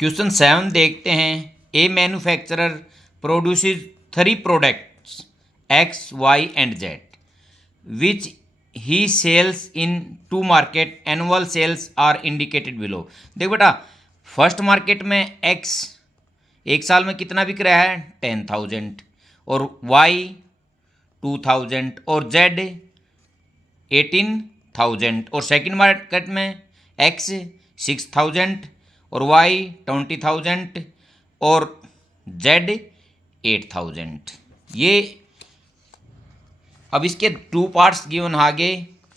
Question 7 देखते हैं। A manufacturer produces 3 products X Y and Z which he sells in 2 market. Annual sales are indicated below. देख बेटा, first market में x एक साल में कितना बिक रहा है 10,000 और वाई 2,000 और जेड 18,000 और सेकंड मार्केट में एक्स 6,000 और वाई 20,000 और जेड 8,000। ये अब इसके 2 पार्ट्स गिवन आगे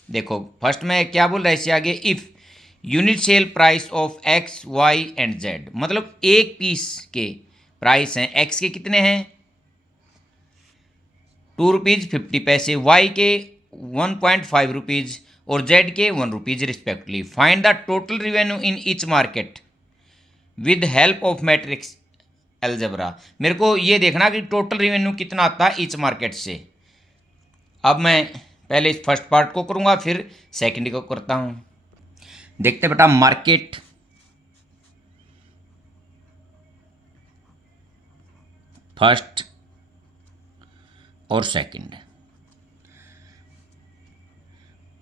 देखो। फर्स्ट में क्या बोल रहा है इससे आगे, if unit sale price of X Y and Z, मतलब एक पीस के प्राइस हैं एक्स के कितने हैं 2 रुपीज़ 50 पैसे, वाई के 1.5 रुपीज़ और जेड के 1 rupees respectively. Find the total revenue in each market with help of matrix algebra. मेरे को ये देखना कि टोटल रिवेन्यू कितना आता है ईच मार्केट से। अब मैं पहले इस फर्स्ट पार्ट को करूँगा फिर सेकंड को करता हूँ। देखते बेटा, मार्केट फर्स्ट और सेकंड,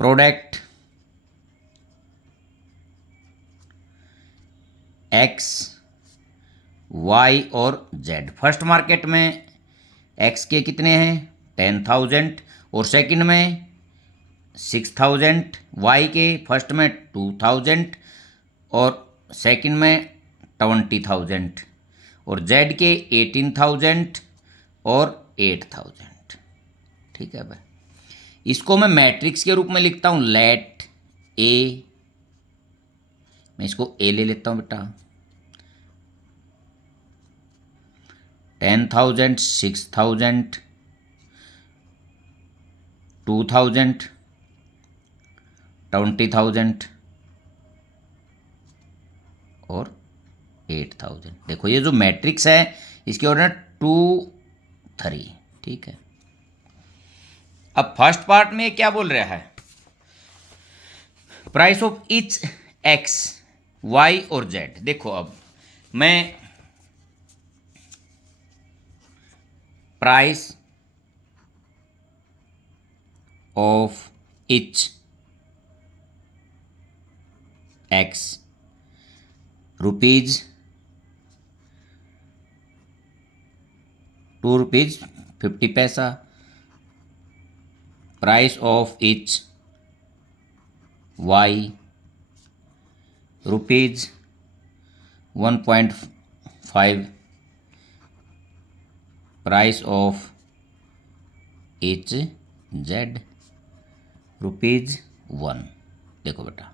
प्रोडक्ट एक्स वाई और जेड। फर्स्ट मार्केट में एक्स के कितने हैं 10,000 और सेकंड में 6,000, वाई के फर्स्ट में 2,000 और सेकंड में 20,000 और जेड के 18,000 और 8,000। ठीक है भाई, इसको मैं मैट्रिक्स के रूप में लिखता हूँ। लेट ए, मैं इसको ए ले लेता हूँ बेटा। 10,000 6,000 2,000 20,000 और 8,000। देखो ये जो मैट्रिक्स है इसके ऑर्डर 2 3। ठीक है, अब फर्स्ट पार्ट में क्या बोल रहा है, price of each X Y और जेड। देखो अब मैं price of each X rupees 2 rupees 50 पैसा। Price of each Y rupees 1.5। Price of each Z rupees 1। देखो बेटा,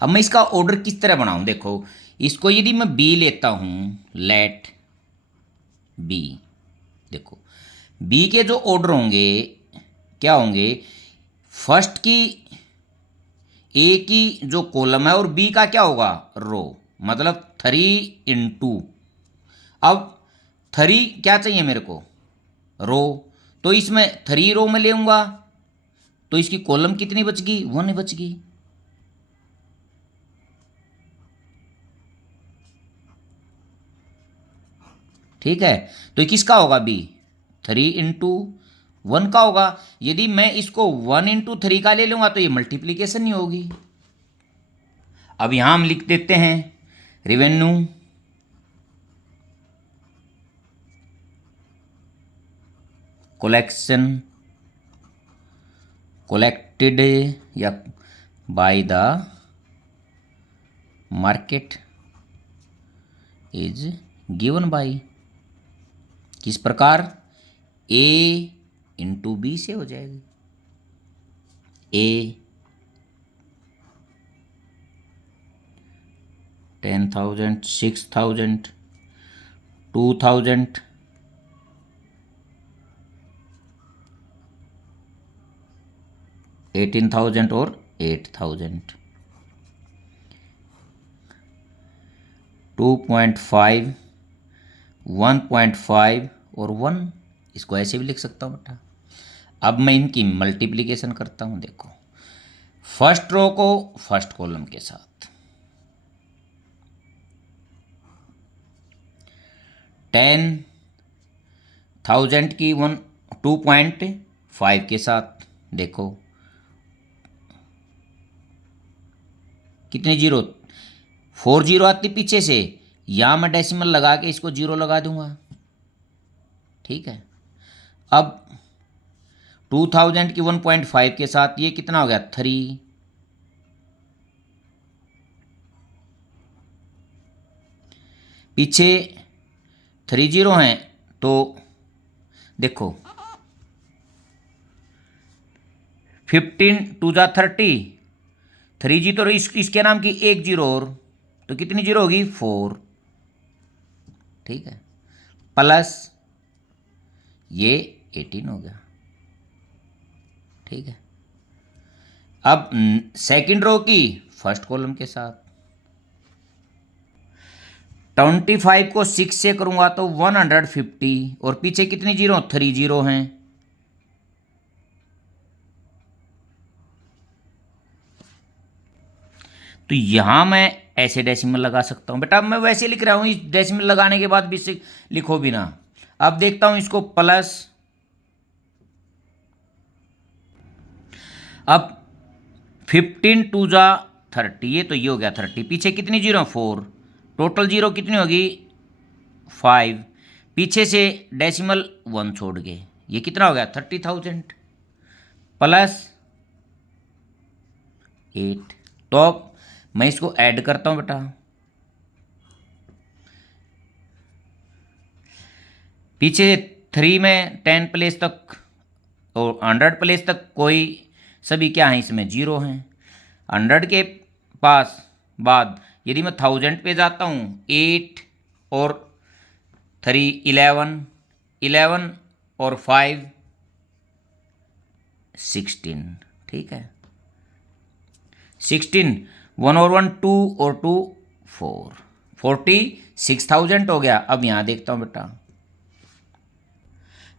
अब मैं इसका ऑर्डर किस तरह बनाऊं। देखो इसको यदि मैं बी लेता हूं, लेट बी। देखो बी के जो ऑर्डर होंगे क्या होंगे, फर्स्ट की ए की जो कॉलम है और बी का क्या होगा रो, मतलब 3 × अब 3 क्या चाहिए मेरे को रो, तो इसमें 3 रो में लेऊंगा तो इसकी कॉलम कितनी बच गई 1 बच गई। ठीक है, तो किसका होगा बी 3 × 1 का होगा। यदि मैं इसको 1 × 3 का ले लूंगा तो ये मल्टीप्लीकेशन नहीं होगी। अब यहां हम लिख देते हैं रिवेन्यू कलेक्टेड या by the market is given by, किस प्रकार ए × बी से हो जाएगी। ए 10,000 6,000 2,000 18,000 और 8,000। 2.5 1.5 और 1, इसको ऐसे भी लिख सकता हूँ बेटा। अब मैं इनकी मल्टीप्लिकेशन करता हूँ। देखो फर्स्ट रो को फर्स्ट कॉलम के साथ, 10,000 की 2.5 के साथ देखो कितनी जीरो, 4 जीरो आती पीछे से, यहाँ मैं डेसिमल लगा के इसको जीरो लगा दूंगा। ठीक है, अब 2000 की 1.5 के साथ ये कितना हो गया 3, पीछे 3 जीरो हैं तो देखो 15 टू जा 30, 3 जी तो इसके नाम की एक जीरो और, तो कितनी जीरो होगी 4। ठीक है, प्लस ये 18 हो गया। ठीक है, अब सेकंड रो की फर्स्ट कॉलम के साथ 25 को 6 से करूंगा तो 150, और पीछे कितनी जीरो 3 जीरो हैं। तो यहां मैं ऐसे डेसिमल लगा सकता हूं बेटा, मैं वैसे लिख रहा हूं, इस डेसिमल लगाने के बाद भी से लिखो भी ना। अब देखता हूं इसको प्लस, अब 15 टू जा 30, ये तो ये हो गया 30, पीछे कितनी जीरो 4, टोटल जीरो कितनी होगी 5, पीछे से डेसिमल 1 छोड़ के ये कितना हो गया 30,000 प्लस 8। तो अब मैं इसको ऐड करता हूं बेटा, पीछे 3 में 10 प्लेस तक और 100 प्लेस तक कोई सभी क्या हैं इसमें जीरो हैं। 100 के पास बाद यदि मैं 1000 पे जाता हूँ 8 और 3 11, 11 और 5 16। ठीक है, 16, 1 और 1 2 और 2 4, 46,000 हो गया। अब यहाँ देखता हूँ बेटा,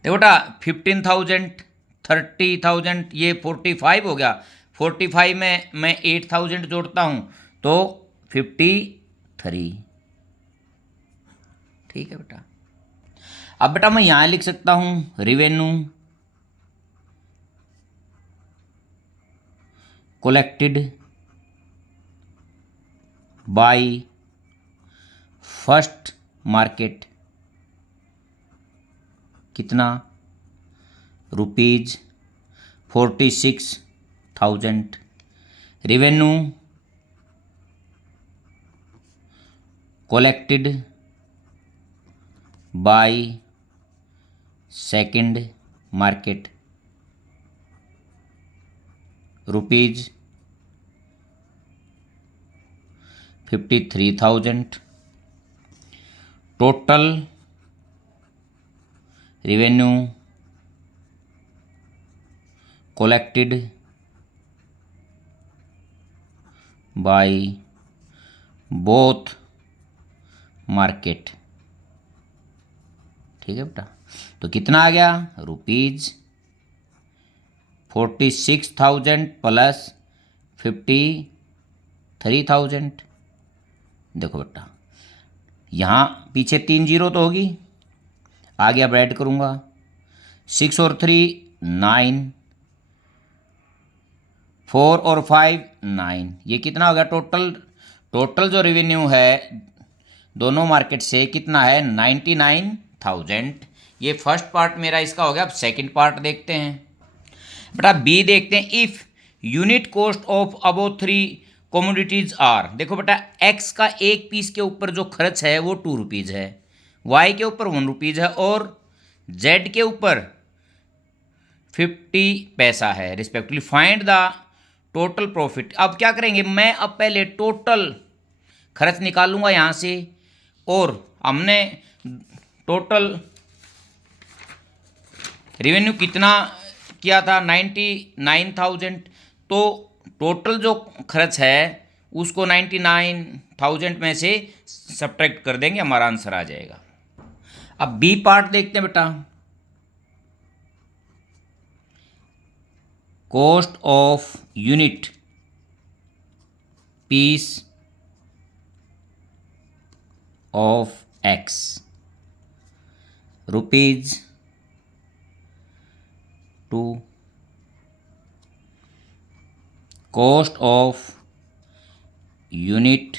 देखो बेटा 15,000 30,000 ये 45 हो गया, 45 में मैं 8,000 जोड़ता हूँ तो 53। ठीक है बेटा, अब बेटा मैं यहाँ लिख सकता हूँ revenue collected by first market कितना ₹46,000, revenue collected by second market ₹53,000, total revenue collected by both market. ठीक है बेटा, तो कितना आ गया ₹46,000 प्लस 53,000। देखो बेटा यहाँ पीछे 3 जीरो तो होगी, आगे अब ऐड करूँगा 6 और 3 9, 4 और 5 9, ये कितना हो गया टोटल जो रेवेन्यू है दोनों मार्केट से कितना है 99,000। ये फर्स्ट पार्ट मेरा इसका हो गया। अब सेकंड पार्ट देखते हैं बेटा, बी देखते हैं। If unit cost of above 3 commodities are, देखो बेटा एक्स का एक पीस के ऊपर जो खर्च है वो 2 रुपीज़ है, वाई के ऊपर 1 रुपीज़ है और जेड के ऊपर 50 पैसा है respectively. Find the total profit. अब क्या करेंगे, मैं अब पहले टोटल खर्च निकालूंगा यहाँ से, और हमने टोटल रेवेन्यू कितना किया था 99,000, तो टोटल जो खर्च है उसको 99,000 में से सब्ट्रैक्ट कर देंगे, हमारा आंसर आ जाएगा। अब बी पार्ट देखते हैं बेटा, cost of unit piece of X rupees 2, cost of unit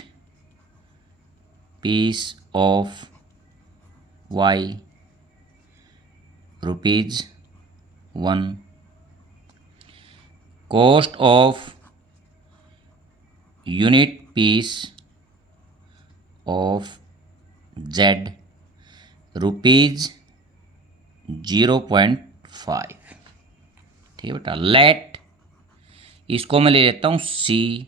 piece of Y rupees 1, cost of unit piece of Z rupees 0.5। ठीक है बेटा। लेट, इसको मैं ले लेता हूँ सी,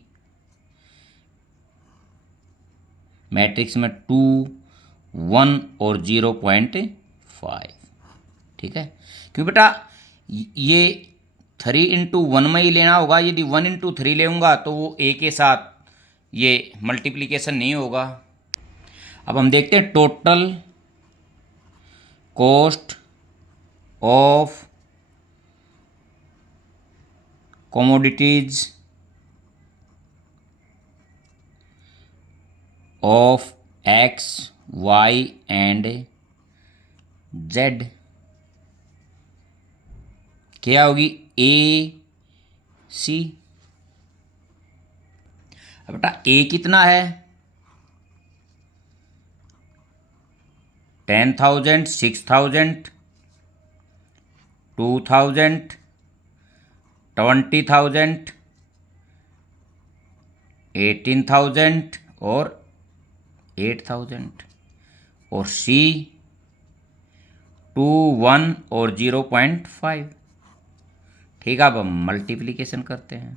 मैट्रिक्स में 2, 1 और 0.5। ठीक है, क्योंकि बेटा ये 3 × 1 में ही लेना होगा। यदि 1 × 3 लेऊंगा तो वो ए के साथ ये मल्टीप्लिकेशन नहीं होगा। अब हम देखते हैं total cost of commodities of X, Y and Z क्या होगी? A C। अब बेटा A कितना है? 10,000, 6,000, 2,000, 20,000, 18,000 और 8,000। और C 2, 1 और 0.5। ठीक है, अब हम मल्टीप्लिकेशन करते हैं।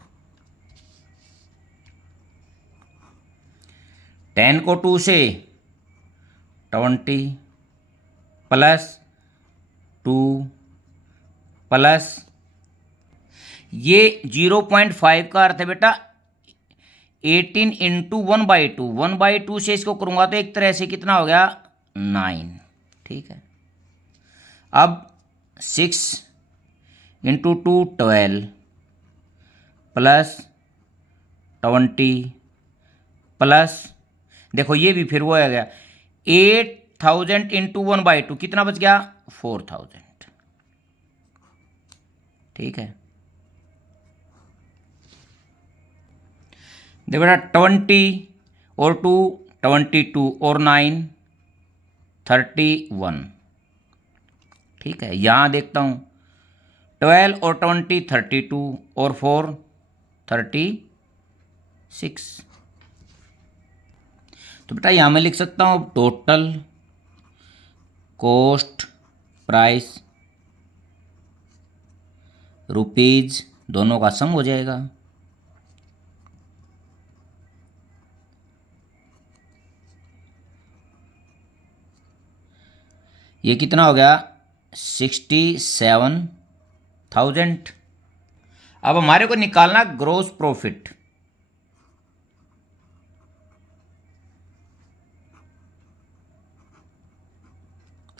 10 को 2 से 20 प्लस 2 प्लस ये 0.5 का अर्थ है बेटा 18 × 1/2। 1/2 से इसको करूँगा तो एक तरह से कितना हो गया? 9। ठीक है, अब 6 × 2 12 प्लस 20 प्लस, देखो ये भी फिर वो आ गया 8,000 × 1/2 कितना बच गया? 4,000। ठीक है, देखो बेटा 20 और 2 22 और 9 31। ठीक है, यहाँ देखता हूँ 12 और 20 32 और 4 36। तो बेटा यहाँ मैं लिख सकता हूँ टोटल कॉस्ट प्राइस रुपीज़, दोनों का सम हो जाएगा। ये कितना हो गया? 67,000। अब हमारे को निकालना gross profit.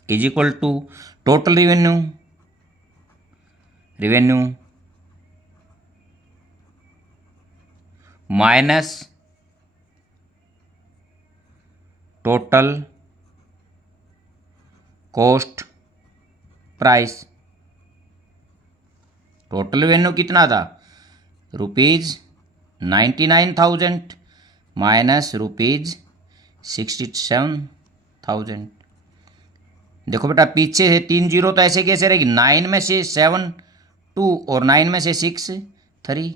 Is equal to total revenue minus total cost price. Total revenue कितना था? ₹99,000 माइनस ₹67,000। देखो बेटा पीछे से 3 जीरो तो ऐसे कैसे रहेगी? 9 में से 7 2 और 9 में से 6 3।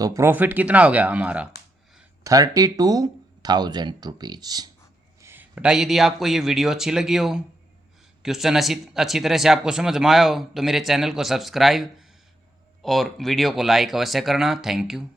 तो प्रॉफिट कितना हो गया हमारा? 32,000 रुपीज़। बेटा यदि आपको ये वीडियो अच्छी लगी हो, क्वेश्चन अच्छी तरह से आपको समझ में आया हो, तो मेरे चैनल को सब्सक्राइब और वीडियो को लाइक अवश्य करना। Thank you.